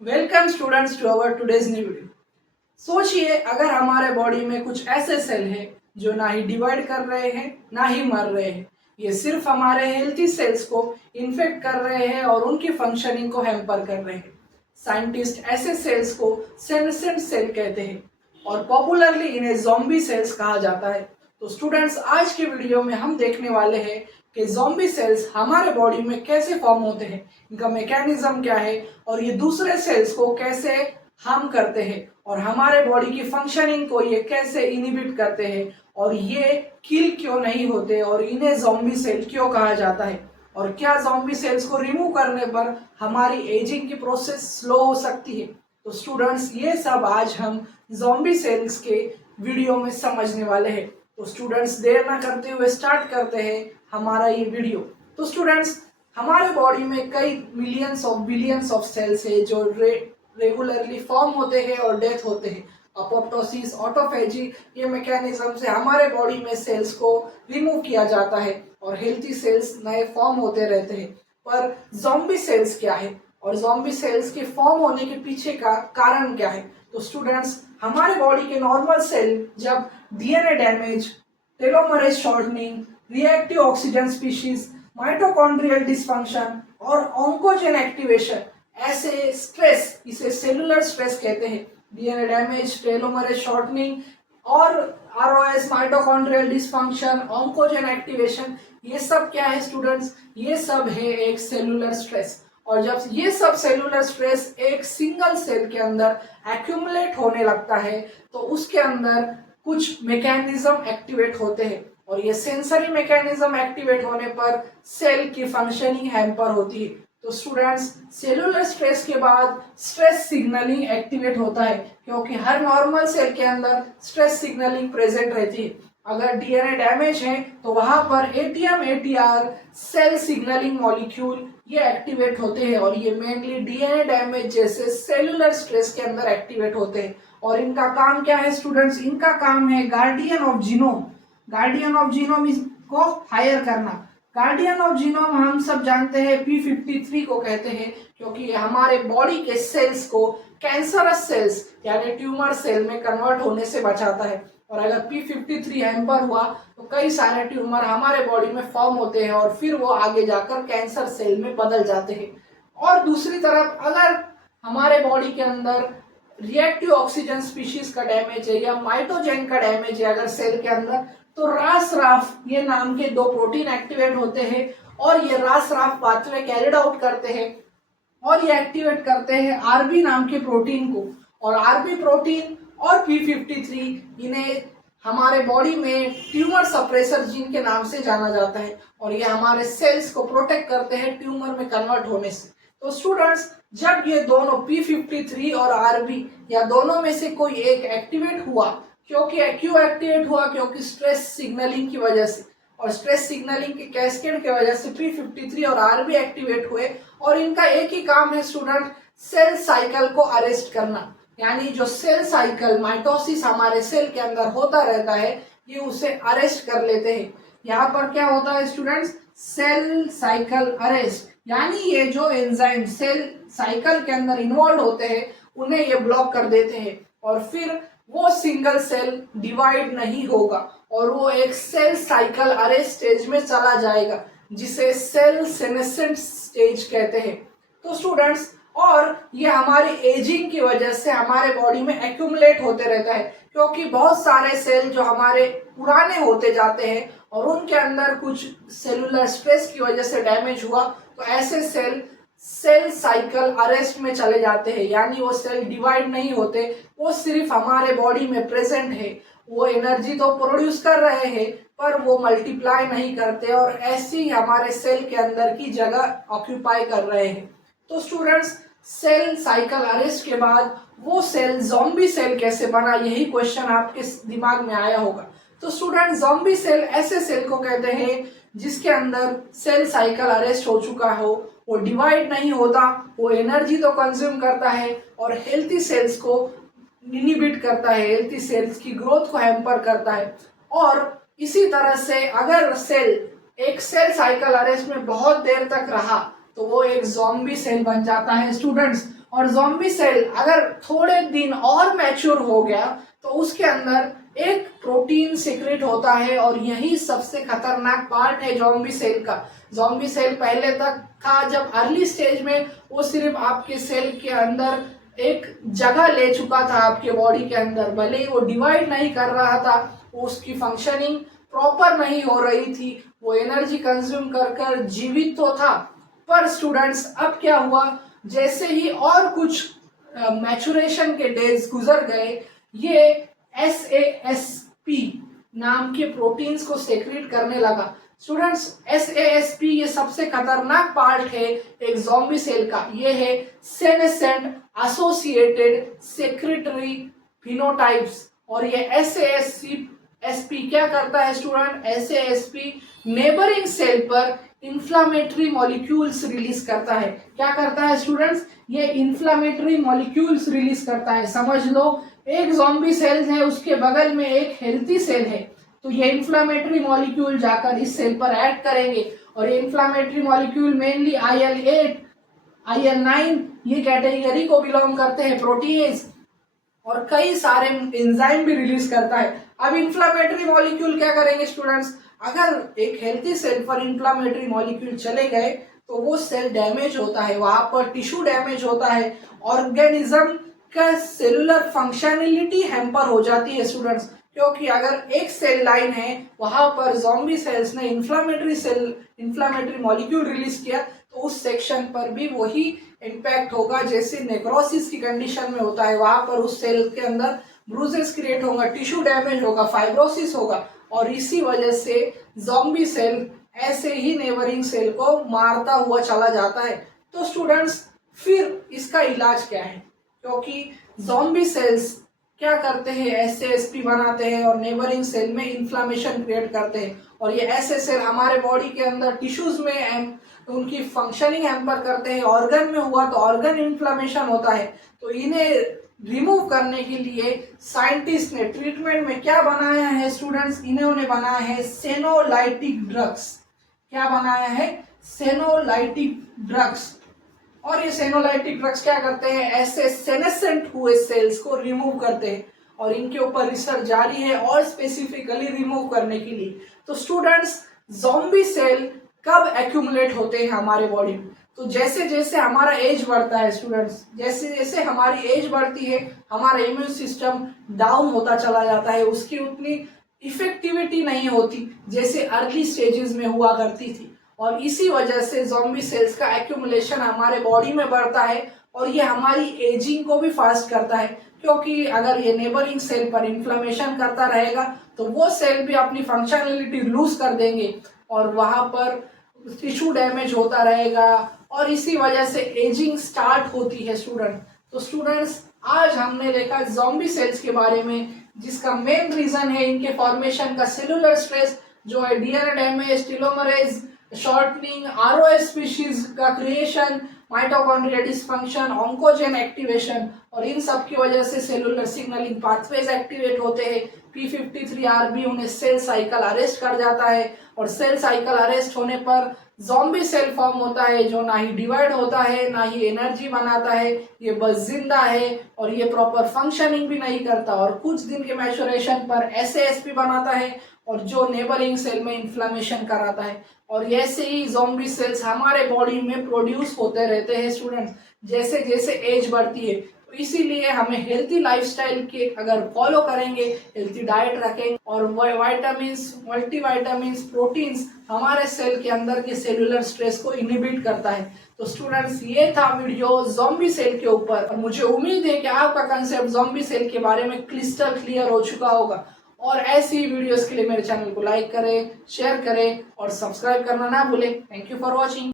Welcome students to our today's new video. सोचिए अगर हमारे बॉडी में कुछ ऐसे सेल हैं जो ना ही डिवाइड कर रहे हैं ना ही मर रहे हैं, ये सिर्फ हमारे हेल्थी सेल्स को इन्फेक्ट कर रहे हैं और उनकी फंक्शनिंग को हैम्पर कर रहे हैं। साइंटिस्ट ऐसे सेल्स को सेनेसेंट सेल कहते हैं और पॉपुलरली इन्हें ज़ॉम्बी सेल्स कहा जाता है। तो स्टूडेंट्स, आज के वीडियो में हम देखने वाले हैं कि ज़ॉम्बी सेल्स हमारे बॉडी में कैसे फॉर्म होते हैं, इनका मैकेनिज्म क्या है और ये दूसरे सेल्स को कैसे हार्म करते हैं और हमारे बॉडी की फंक्शनिंग को ये कैसे इनहिबिट करते हैं और ये किल क्यों नहीं होते और इन्हें ज़ॉम्बी सेल क्यों कहा जाता है और क्या ज़ॉम्बी सेल्स को रिमूव करने पर हमारी एजिंग की प्रोसेस स्लो हो सकती है। तो स्टूडेंट्स, ये सब आज हम ज़ॉम्बी सेल्स के वीडियो में समझने वाले हैं। तो स्टूडेंट्स, देर ना करते हुए स्टार्ट करते हैं हमारा ये वीडियो। तो स्टूडेंट्स, हमारे बॉडी में कई millions of billions of cells है जो रेगुलरली फॉर्म होते हैं और डेथ होते हैं। अपोप्टोसिस, ऑटोफेजी, ये मैकेनिज्म से हमारे बॉडी में सेल्स को रिमूव किया जाता है और हेल्थी सेल्स नए फॉर्म होते रहते हैं। पर ज़ॉम्बी सेल्स क्या है और ज़ॉम्बी सेल्स के फॉर्म होने के पीछे का कारण क्या है? तो स्टूडेंट्स, हमारे बॉडी के नॉर्मल सेल जब DNA damage, telomerase shortening, reactive oxygen species, mitochondrial dysfunction और ऑन्कोजेन एक्टिवेशन ऐसे स्ट्रेस, इसे सेलुलर स्ट्रेस कहते हैं। डीएनए डैमेज, टेलोमरेज शॉर्टनिंग और ROS, mitochondrial dysfunction, oncogene activation, ये सब क्या है स्टूडेंट्स? ये सब है एक सेलुलर स्ट्रेस। और जब ये सब सेलुलर स्ट्रेस एक सिंगल सेल के अंदर एक्यूमुलेट होने लगता है तो उसके अंदर कुछ मैकेनिज्म एक्टिवेट होते हैं और ये सेंसरी मैकेनिज्म एक्टिवेट होने पर सेल की फंक्शनिंग हैम्पर होती है। तो स्टूडेंट्स, सेलुलर स्ट्रेस के बाद स्ट्रेस सिग्नलिंग एक्टिवेट होता है क्योंकि हर नॉर्मल सेल के अंदर स्ट्रेस सिग्नलिंग प्रेजेंट रहती है। अगर डीएनए डैमेज है तो वहां पर ATM, ATR, cell signalling molecule ये एक्टिवेट होते हैं और ये मेनली डीएनए डैमेज जैसे सेलुलर स्ट्रेस के अंदर एक्टिवेट होते हैं। और इनका काम क्या है स्टूडेंट्स? इनका काम है guardian of genome. Guardian of genome को फायर करना। गार्डियन ऑफ जीनोम हम सब जानते हैं P53 को कहते हैं क्योंकि ये हमारे बॉडी के सेल्स को कैंसरस सेल्स यानी ट्यूमर सेल में कन्वर्ट होने से बचाता है। और अगर P53 हैम्पर हुआ तो कई सारे ट्यूमर हमारे बॉडी में फॉर्म होते हैं और फिर वो आगे जाकर कैंसर सेल में बदल जाते हैं। और दूसरी तरफ अगर हमारे बॉडी के अंदर रिएक्टिव ऑक्सीजन स्पीशीज का डैमेज है या माइटोजेन का डैमेज है अगर सेल के अंदर, तो रास राफ ये नाम के दो प्रोटीन एक्टिवेट होते हैं और ये रास राफ पाथवे कैरिड आउट करते हैं और ये एक्टिवेट करते हैं आरबी नाम के प्रोटीन को। और आरबी प्रोटीन और P53 इन्हें हमारे बॉडी में ट्यूमर सप्रेसर जीन के नाम से जाना जाता है और ये हमारे सेल्स को प्रोटेक्ट करते हैं ट्यूमर में कन्वर्ट होने से। तो स्टूडेंट्स, जब ये दोनों P53 और आरबी या दोनों में से कोई एक एक्टिवेट हुआ, क्यों एक्टिवेट हुआ? क्योंकि स्ट्रेस सिग्नलिंग की वजह से, और स्ट्रेस सिग्नलिंग के कैस्केड की वजह से P53 और आरबी एक्टिवेट हुए और इनका एक ही काम है स्टूडेंट, सेल साइकिल को अरेस्ट करना। यानी जो सेल साइकिल माइटोसिस हमारे सेल के अंदर होता रहता है ये उसे अरेस्ट कर लेते हैं। यहाँ पर क्या होता है स्टूडेंट्स? सेल साइकिल अरेस्ट, यानी ये जो एंजाइम सेल साइकिल के अंदर इन्वॉल्व होते हैं उन्हें ये ब्लॉक कर देते हैं और फिर वो सिंगल सेल डिवाइड नहीं होगा और वो एक सेल साइकिल अरेस्ट स्टेज में चला जाएगा जिसे सेल सेनेसेंट स्टेज कहते हैं। तो स्टूडेंट्स, और ये हमारी एजिंग की वजह से हमारे बॉडी में एक्यूमुलेट होते रहता है क्योंकि बहुत सारे सेल जो हमारे पुराने होते जाते हैं और उनके अंदर कुछ सेलुलर स्ट्रेस की वजह से डैमेज हुआ तो ऐसे सेल सेल साइकिल अरेस्ट में चले जाते हैं, यानी वो सेल डिवाइड नहीं होते, वो सिर्फ हमारे बॉडी में प्रेजेंट है। वो एनर्जी तो प्रोड्यूस कर रहे हैं पर वो मल्टीप्लाई नहीं करते और ऐसे ही हमारे सेल के अंदर की जगह ऑक्यूपाई कर रहे हैं। तो स्टूडेंट्स, सेल साइकिल अरेस्ट के बाद वो सेल ज़ॉम्बी सेल कैसे बना, यही क्वेश्चन आपके दिमाग में आया होगा। तो स्टूडेंट, ज़ॉम्बी सेल ऐसे सेल को कहते हैं जिसके अंदर सेल साइकिल अरेस्ट हो चुका हो, वो डिवाइड नहीं होता, वो एनर्जी तो कंज्यूम करता है और हेल्थी सेल्स को इनहिबिट करता है, हेल्थी सेल्स की ग्रोथ को हैम्पर करता है। और इसी तरह से अगर सेल एक सेल साइकिल अरेस्ट में बहुत देर तक रहा तो वो एक ज़ॉम्बी सेल बन जाता है स्टूडेंट्स। और ज़ॉम्बी सेल अगर थोड़े दिन और मैच्योर हो गया तो उसके अंदर एक प्रोटीन सीक्रेट होता है और यही सबसे खतरनाक पार्ट है ज़ॉम्बी सेल का। ज़ॉम्बी सेल पहले तक था जब अर्ली स्टेज में वो सिर्फ आपके सेल के अंदर एक जगह ले चुका था आपके बॉडी के अंदर, भले ही वो डिवाइड नहीं कर रहा था, वो उसकी फंक्शनिंग प्रॉपर नहीं हो रही थी, वो एनर्जी कंज्यूम कर कर जीवित तो था। पर स्टूडेंट्स अब क्या हुआ, जैसे ही और कुछ मैचुरेशन के डेज गुजर गए, ये SASP नाम के प्रोटीन्स को सेक्रेट करने लगा। स्टूडेंट्स SASP ये सबसे खतरनाक पार्ट है एक ज़ॉम्बी सेल का। ये है सेनेसेंट एसोसिएटेड सेक्रेटरी फिनोटाइप्स। और ये SASP क्या करता है स्टूडेंट, SASP नेबरिंग सेल पर इंफ्लामेटरी मॉलिक्यूल्स रिलीज करता है। क्या करता है स्टूडेंट्स, ये इंफ्लामेटरी मॉलिक्यूल्स रिलीज करता है। समझ लो एक ज़ॉम्बी सेल है, उसके बगल में एक हेल्थी सेल है, तो ये इंफ्लामेटरी मॉलिक्यूल जाकर इस सेल पर ऐड करेंगे और ये inflammatory molecule mainly IL-8, IL-9 ये कैटेगरी को बिलोंग करते हैं, प्रोटीनेज, और कई सारे एंजाइम भी रिलीज करता है। अब इंफ्लामेटरी मॉलिक्यूल क्या करेंगे स्टूडेंट्स, अगर एक हेल्थी सेल पर इंफ्लामेटरी मॉलिक्यूल चले गए तो वो सेल डैमेज होता है, वहां पर टिश्यू डैमेज होता है, ऑर्गेनिज्म का सेलुलर फंक्शनलिटी हैम्पर हो जाती है स्टूडेंट्स। क्योंकि अगर एक सेल लाइन है वहां पर ज़ॉम्बी सेल्स ने इंफ्लामेटरी मॉलिक्यूल रिलीज किया तो उस सेक्शन पर भी वही इम्पैक्ट होगा जैसे नेक्रोसिस की कंडीशन में होता है। वहां पर उस सेल के अंदर ब्रूजेस क्रिएट होगा, टिश्यू डैमेज होगा, फाइब्रोसिस होगा, और इसी वजह से ज़ॉम्बी सेल ऐसे ही नेबरिंग सेल को मारता हुआ चला जाता है। तो स्टूडेंट्स फिर इसका इलाज क्या है, क्योंकि ज़ॉम्बी सेल्स क्या करते हैं, SASP बनाते हैं और नेबरिंग सेल में इन्फ्लामेशन क्रिएट करते हैं, और ये ऐसे सेल हमारे बॉडी के अंदर टिश्यूज में उनकी फंक्शनिंग हैम्पर करते हैं। ऑर्गन में हुआ तो ऑर्गन इन्फ्लामेशन होता है। तो इन्हें रिमूव करने के लिए साइंटिस्ट ने ट्रीटमेंट में क्या बनाया है स्टूडेंट्स, इन्होंने बनाया है सेनोलाइटिक ड्रग्स। क्या बनाया है, सेनोलाइटिक ड्रग्स। और ये सेनोलाइटिक ड्रग्स क्या करते हैं, ऐसे सेनेसेंट हुए सेल्स को रिमूव करते हैं, और इनके ऊपर रिसर्च जारी है और स्पेसिफिकली रिमूव करने के लिए। तो स्टूडेंट्स ज़ॉम्बी सेल कब एक्यूमुलेट होते हैं हमारे बॉडी में, तो जैसे जैसे हमारा एज बढ़ता है स्टूडेंट्स, जैसे जैसे हमारी एज बढ़ती है हमारा इम्यून सिस्टम डाउन होता चला जाता है, उसकी उतनी इफेक्टिविटी नहीं होती जैसे अर्ली स्टेजेस में हुआ करती थी, और इसी वजह से ज़ॉम्बी सेल्स का एक्यूमुलेशन हमारे बॉडी में बढ़ता है और ये हमारी एजिंग को भी फास्ट करता है। क्योंकि अगर ये नेबरिंग सेल पर इन्फ्लेमेशन करता रहेगा तो वो सेल भी अपनी फंक्शनलिटी लूज कर देंगे और वहाँ पर टिश्यू डैमेज होता रहेगा, और इसी वजह से एजिंग स्टार्ट होती है स्टूडेंट। तो स्टूडेंट्स आज हमने देखा ज़ॉम्बी सेल्स के बारे में, जिसका मेन रीजन है इनके फॉर्मेशन का सेलुलर स्ट्रेस, जो है DNA damage, telomerase shortening, ROS species का creation, mitochondria dysfunction, oncogene activation, और इन सब की वजह से सेलुलर सिग्नलिंग पाथवेज एक्टिवेट होते हैं। P53RB उन्हें सेल साइकिल अरेस्ट कर जाता है, और सेल साइकिल अरेस्ट होने पर ज़ॉम्बी सेल फॉर्म होता है जो ना ही डिवाइड होता है ना ही एनर्जी बनाता है, ये बस जिंदा है और ये प्रॉपर फंक्शनिंग भी नहीं करता, और कुछ दिन के मैचुरेशन पर SASP बनाता है और जो नेबरिंग सेल में इन्फ्लेमेशन कराता है। और ऐसे ही ज़ॉम्बी सेल्स हमारे बॉडी में प्रोड्यूस होते रहते हैं स्टूडेंट्स जैसे जैसे एज बढ़ती है। तो इसीलिए हमें हेल्थी लाइफस्टाइल के अगर फॉलो करेंगे, हेल्थी डाइट रखेंगे और वाइटामिन्स, मल्टीविटामिन्स, प्रोटीन्स हमारे सेल के अंदर के सेलुलर स्ट्रेस को इनहिबिट करता है। तो स्टूडेंट्स ये था वीडियो ज़ॉम्बी सेल के ऊपर, और मुझे उम्मीद है कि आपका कंसेप्ट ज़ॉम्बी सेल के बारे में क्रिस्टल क्लियर हो चुका होगा। और ऐसी वीडियोस के लिए मेरे चैनल को लाइक करें, शेयर करें और सब्सक्राइब करना ना भूलें। Thank you for watching.